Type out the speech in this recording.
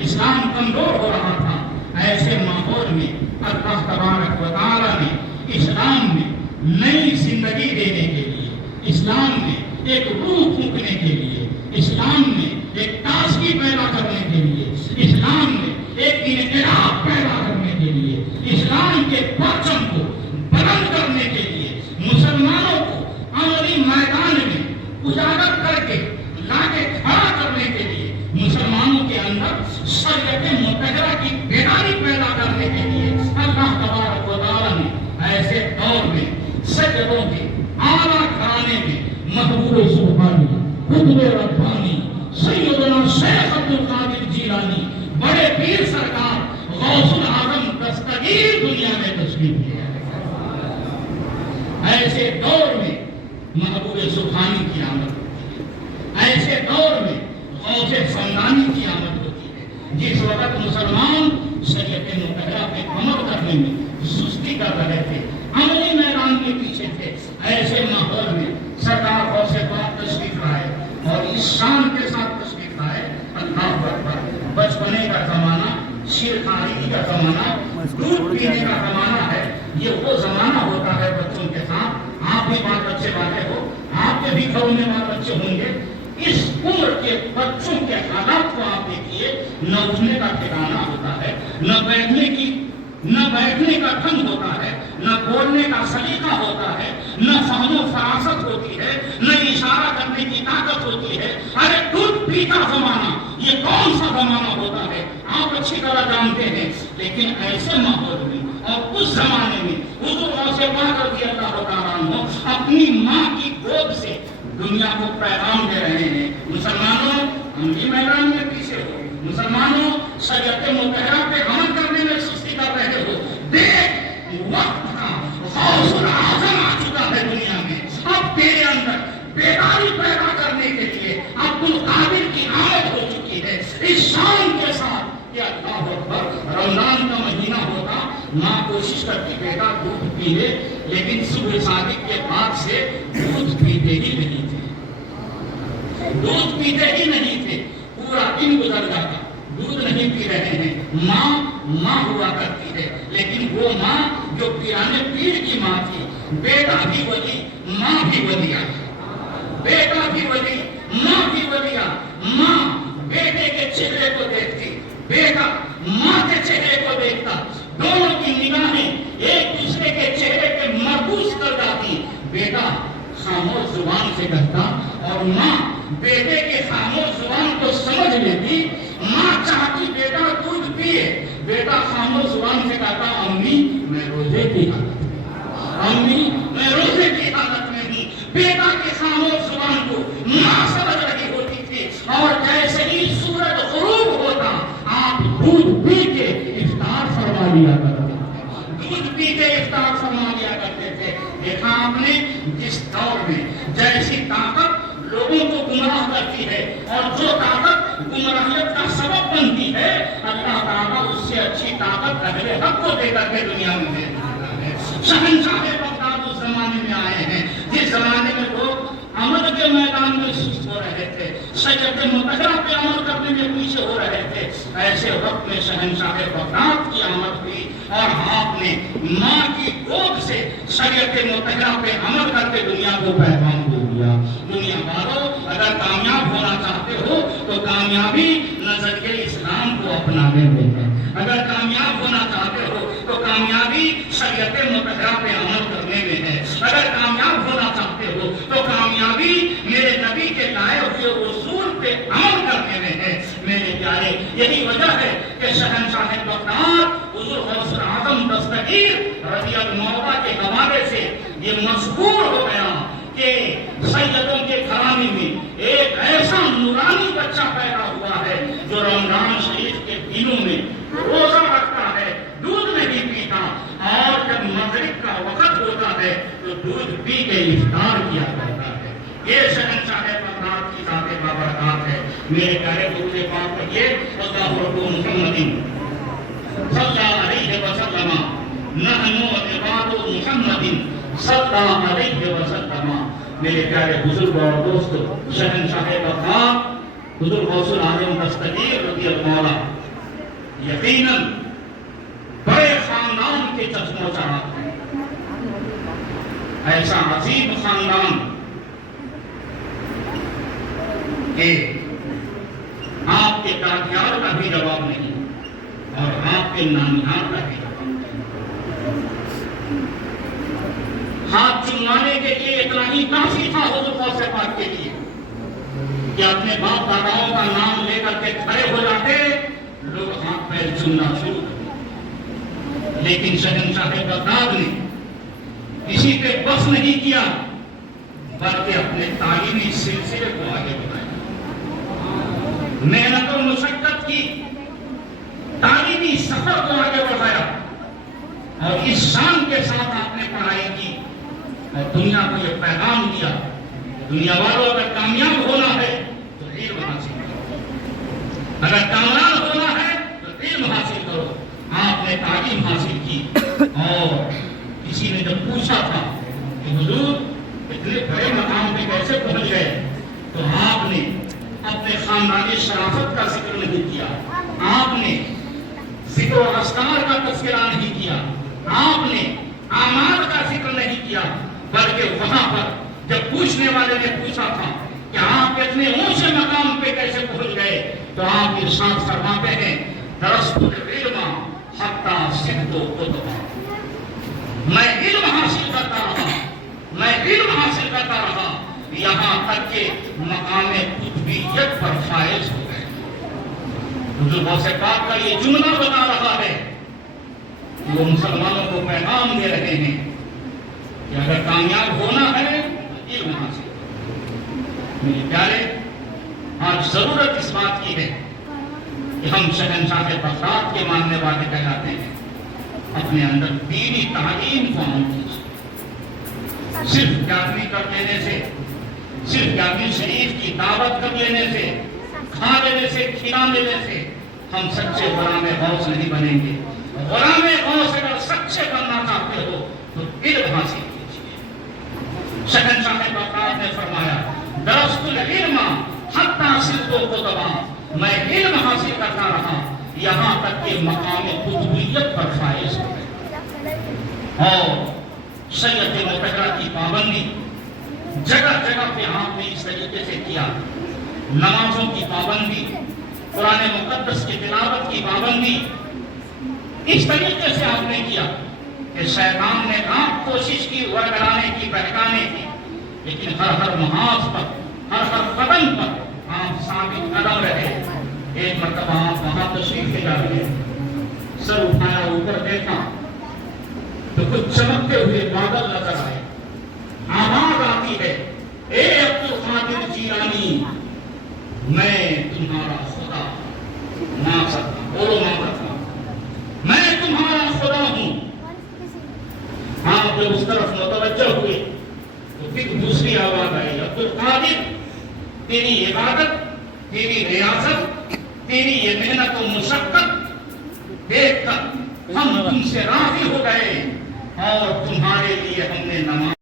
اسلام کمزور ہو رہا تھا، ایسے ماحول میں اللہ تبارک و تعالیٰ نے اسلام میں نئی زندگی دینے کے لیے، اسلام میں ایک روح پھونکنے کے لیے، اسلام میں ایک تازگی پیدا کرنے کے لیے، اسلام میں ایک انقلاب پیدا کرنے کے لیے، اسلام کے پرچم کو بلند کرنے کے لیے، مسلمانوں کو عملی میدان میں اجاگر کر کے لا کے کھڑا کرنے کے لیے، مسلمانوں کے اندر شریعت مطہرہ کی بیداری پیدا کرنے کے لیے اللہ تبارک و تعالیٰ نے ایسے دور میں سیدوں کے اعلیٰ گھرانے میں محبوب سبحانی، قطب ربانی، سیدنا شیخ عبد القادر جیلانی، بڑے پیر سرکار غوث العظم دستگیر دنیا میں تشریف لے آئے۔ ایسے دور میں محبوب سبحانی کی آمد ہوتی ہے، ایسے دور میں غوث سمدانی کی آمد ہوتی ہے، جس وقت مسلمان شریعت مطہرہ پہ عمل کرنے میں سستی کر رہے تھے، عملی میدان کے پیچھے تھے۔ ایسے ماحول میں سرکار غوث پاک تشریف لائے اور اس شان کے ساتھ تشریف لائے، اللہ اکبر۔ بچپنے کا زمانہ، شیرخواری کا زمانہ، دودھ پینے کا زمانہ ہے، یہ وہ زمانہ ہوتا ہے بچوں کے ساتھ۔ آپ بھی بال بچے والے ہو، آپ کے بھی گھروں میں بال بچے ہوں گے۔ اس عمر کے بچوں کے حالات کو آپ دیکھیے، نہ اٹھنے کا ٹھکانہ ہوتا ہے، نہ بیٹھنے کا ڈھنگ ہوتا ہے، نہ بولنے کا سلیقہ ہوتا ہے، نہ فہم و فراست ہوتی ہے، نہ اشارہ کرنے کی طاقت ہوتی ہے۔ ارے دودھ پیتا زمانہ یہ کون سا زمانہ ہوتا ہے آپ اچھی طرح جانتے ہیں۔ لیکن ایسے ماحول میں اور اس زمانے میں حضور غوث پاک رضی اللہ تعالیٰ عنہ اپنی ماں کی گود سے دنیا کو پیغام دے رہے ہیں، مسلمانوں ہم بھی میدان میں پیچھے ہو، مسلمانوں شریعت مطہرہ پہ عمل کرنے میں سستی کر رہے ہو، دیکھ وقت کا غوث العظم آ چکا ہے دنیا میں، اب تیرے اندر بیداری پیدا کرنے کے لیے عبد القادر کی آمد ہو چکی ہے۔ اس شان کے ساتھ کہ اللہ اکبر، رمضان کا مہینہ ہوتا، ماں کوشش کرتی بیٹا دودھ پی لے، لیکن صبح صادق کے بعد سے دودھ پیتے ہی نہیں تھے، دودھ پیتے ہی نہیں تھے، پورا دن گزر جاتا، دودھ نہیں پی رہے ہیں۔ ماں ہوا کرتی ہے، لیکن وہ ماں جو پیرانے پیر کی ماں تھی، بیٹا بھی ولی، ماں بھی ولیہ، بیٹا بھی ولی، ماں بھی ولیہ۔ ماں بیٹے کے چہرے کو دیکھتی، بیٹا ماں کے چہرے کو دیکھتا، دونوں کی نگاہیں ایک دوسرے کے چہرے پہ مرکوز کر جاتی۔ بیٹا خاموش زبان سے کہتا اور ماں بیٹے کے خاموش زبان کو سمجھ لیتی۔ ماں چاہتی بیٹا دودھ پیے، بیٹا خاموش زبان سے کہتا امی میں روزے کی حالت میں، امی میں روزے کی حالت میں ہوں۔ بیٹا کے خاموش زبان کو ماں سمجھ رہی ہوتی تھی، اور جیسے ہی سورج غروب ہوتا آپ دودھ پی کے افطار فرما لیا کرتے تھے، دودھ پی کے افطار فرما لیا کرتے تھے۔ دیکھا آپ نے جس دور میں جیسی طاقت لوگوں کو گمراہ کرتی ہے اور جو طاقت گمراہیت کا سبب بنتی ہے، اللہ تعالیٰ اس سے اچھی طاقت اہل حق کو دے کر کے دنیا میں دے دیتا ہے۔ شہنشاہ بغداد اس زمانے میں آئے ہیں جس زمانے میں لوگ عمل کے میدان میں سست ہو رہے تھے، شریعت مطہرہ پہ عمل کرنے میں پیچھے ہو رہے تھے۔ ایسے وقت میں شہنشاہ بغداد کی آمد ہوئی اور آپ نے ماں کی گود سے شریعت مطہرہ پہ عمل کر کے دنیا کو پیغام دے دیا۔ دنیا والوں اگر کامیاب ہونا چاہتے ہو تو کامیابی نظریہ اسلام کو اپنانے میں ہے، اگر کامیاب ہونا چاہتے ہو تو کامیابی شریعت مطہرہ پہ عمل کرنے میں ہے، اگر کامیاب ہونا چاہتے ہو تو کامیابی میرے نبی کے لائے ہوئے اصول پہ عمل کرنے میں ہے۔ میرے پیارے، یہی وجہ ہے کہ شہنشاہ بغداد حضور غوث اعظم دستگیر رضی اللہ کے حوالے سے یہ مشہور ہو گیا کہ سیدوں کے گھرانے میں ایک ایسا نورانی بچہ پیدا ہوا ہے جو رمضان شریف کے دنوں میں روزہ رکھتا ہے، دودھ نہیں پیتا، اور جب مغرب کا وقت ہوتا ہے تو دودھ پی کے افطار کیا کرتا ہے۔ یہ شہنشاہ بغداد کی ذات بابرکات ہے۔ میرے پیارے حضور پاک کہیے اللہ رب محمد صلی اللہ علیہ وسلم، نحن عباد محمد صلی اللہ علیہ وسلم۔ میرے پیارے بزرگ اور دوستو، شہنشاہ بغداد حضور غوث العظم دستگیر رضی اللہ عنہ یقیناً بڑے خاندان کے چشم و چراغ ہیں، ایسا عظیم خاندان کہ آپ کے دادیار کا بھی جواب نہیں اور آپ کے نانیار کا بھی جواب نہیں۔ ہاتھ چمانے کے لیے اتنا ہی کافی تھا حضور غوث پاک کے لیے کہ اپنے باپ داداؤں کا نام لے کر کے کھڑے ہو جاتے، لوگ ہاتھ پیر چومنا شروع کر دیا۔ لیکن شہنشاہ بغداد نے کسی پہ بس نہیں کیا، بلکہ اپنے تعلیمی سلسلے کو آگے بڑھایا، محنت و مشقت کی تعلیمی سفر کو آگے بڑھایا، اور اس شان کے ساتھ آپ نے پڑھائی کی اور دنیا کو یہ پیغام دیا، دنیا والوں اگر کامیاب ہونا ہے تو علم حاصل کرو، اگر کامیاب ہونا ہے تو علم حاصل کرو۔ آپ نے تعلیم حاصل کی، اور کسی نے جب پوچھا تھا کہ حضور اتنے بڑے مقام پہ کیسے پہنچ گئے، تو آپ نے اپنے خاندانی شرافت کا ذکر نہیں کیا، آپ نے ذکر و اذکار کا تذکرہ نہیں کیا، آپ نے اعمال کا ذکر نہیں کیا، بلکہ وہاں پر جب پوچھنے والے نے پوچھا تھا کہ آپ اتنے اونچے مقام پہ کیسے پہنچ گئے، تو آپ ارشاد فرماتے ہیں درست العلم حتی صدق الخطبہ، میں علم حاصل کرتا رہا، میں علم حاصل کرتا رہا، یہاں تک کہ مقام قطبیت پر فائز ہو گئے۔ حضور غوث پاک کا یہ جملہ بتا رہا ہے، وہ مسلمانوں کو پیغام دے رہے ہیں کہ اگر کامیاب ہونا ہے تو علم حاصل کرو۔ میرے پیارے، آج ضرورت اس بات کی ہے کہ ہم شہنشاہ بغداد کے ماننے والے کہلاتے ہیں، اپنے اندر دینی تعلیم کو عام کیجیے۔ صرف 11ویں کر لینے سے، صرف 11ویں شریف کی دعوت کر لینے سے، کھا لینے سے، کھلا لینے سے ہم سچے غلام غوث نہیں بنیں گے۔ غلام غوث اگر سچے بننا چاہتے ہو تو علم حاصل کیجیے۔ شہنشاہ بغداد نے فرمایا درست العلم حتی صدق الخطبہ، میں علم حاصل کرتا رہا یہاں تک کہ مقام قطبیت پر فائز ہو گئے، اور شریعت مطہرہ کی پابندی جگہ جگہ پہ آپ نے اس طریقے سے کیا، نمازوں کی پابندی، قرآن مقدس کی تلاوت کی پابندی اس طریقے سے آپ نے کیا کہ شیطان نے آپ کوشش کی ورگلانے کی، بہکانے کی، لیکن ہر محاذ پر، ہر قدم پر آپ ثابت قدم رہے۔ ایک مرتبہ آپ وہاں تشریف لے جا رہے، سر اٹھایا، اوپر دیکھا تو کچھ چمکتے ہوئے بادل نظر آئے، آواز آتی ہے اے عبد القادر جیلانی، میں تمہارا خدا نہ سکتا، بولو نہ سکتا، میں تمہارا خدا ہوں۔ آپ جب اس طرف متوجہ ہوئے تو پھر دوسری آواز آئی، عبد القادر تیری عبادت، تیری ریاضت، تیری یہ محنت و مشقت دیکھ کر ہم تم سے راضی ہو گئے، اور تمہارے لیے ہم نے نماز